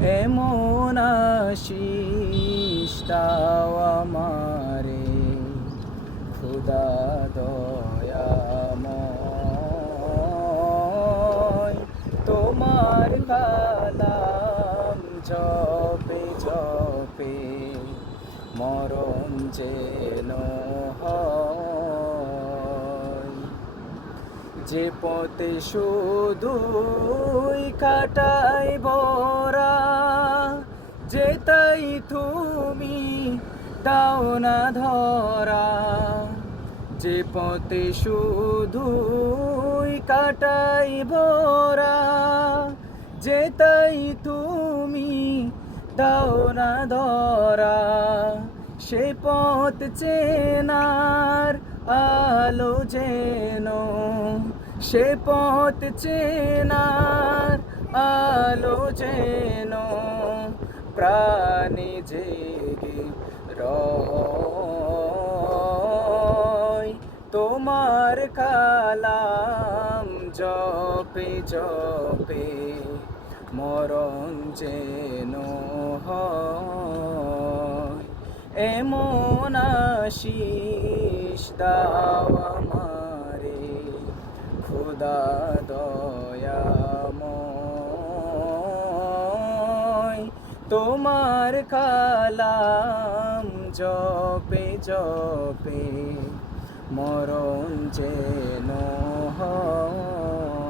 এমন আশিস দাও আমারে খোদা দয়াময়। তোমার কালাম জপে জপে মরণ যেন হয়। যে পথে শুধুই কাটাই ভরা, যেতাই তুমি দাও না ধরা। যে পথে শুধুই কাটাই ভরা, যেতাই তুমি দাও না ধরা। সে পথ চেনার আলো যেন, সে পথ চেনার আলো যেন প্রাণে জেগে রয়। তোমার কালাম জপে জপে মরণ যেন হয়। এমন আশিস দাও আমারে খোদা দয়াময়। তোমার কালাম জপে জপে মরণ যেন হয়।